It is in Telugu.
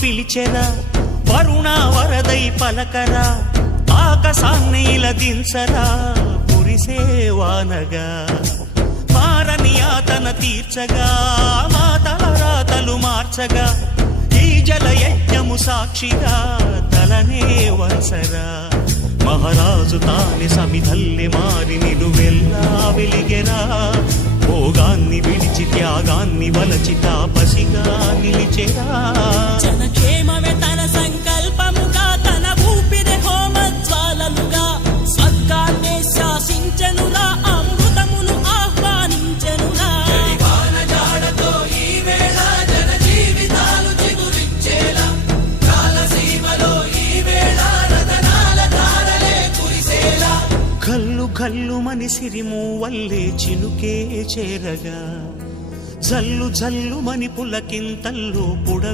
పిలిచెరా వరుణ వరదై పలకరా ఆకాశాన్ని ఇలదించరా కురిసేవానగా మారని యాతన తీర్చగా మాతల రాతలు మార్చగా ఈ జల యజ్ఞము సాక్షిగా తలనే వంచరా మహారాజు తాని సమిధల్లె మారి నిలువెల్లా వెలిగెరా భోగాన్ని విడిచి త్యాగాన్ని వలచి తాపసిగా నిలిచెరా జనక్షేమమే తన సంకల్పముగా తన ఊపిరి హోమజ్వాలలుగా స్వర్గాన్నే శాసించెనురా అమృతమును ఆహ్వానించెనురా జాడతో ఈ వేళ జన జీవితాలు చిగురించేలా కాలసీమలో ఈ వేళ రతనాల ధారలే కురిసేలా కల్లు కల్లు మని సిరిము వల్లే చినుకే చేరగా జల్లు జల్లు మని పులకింతల్లో పుడ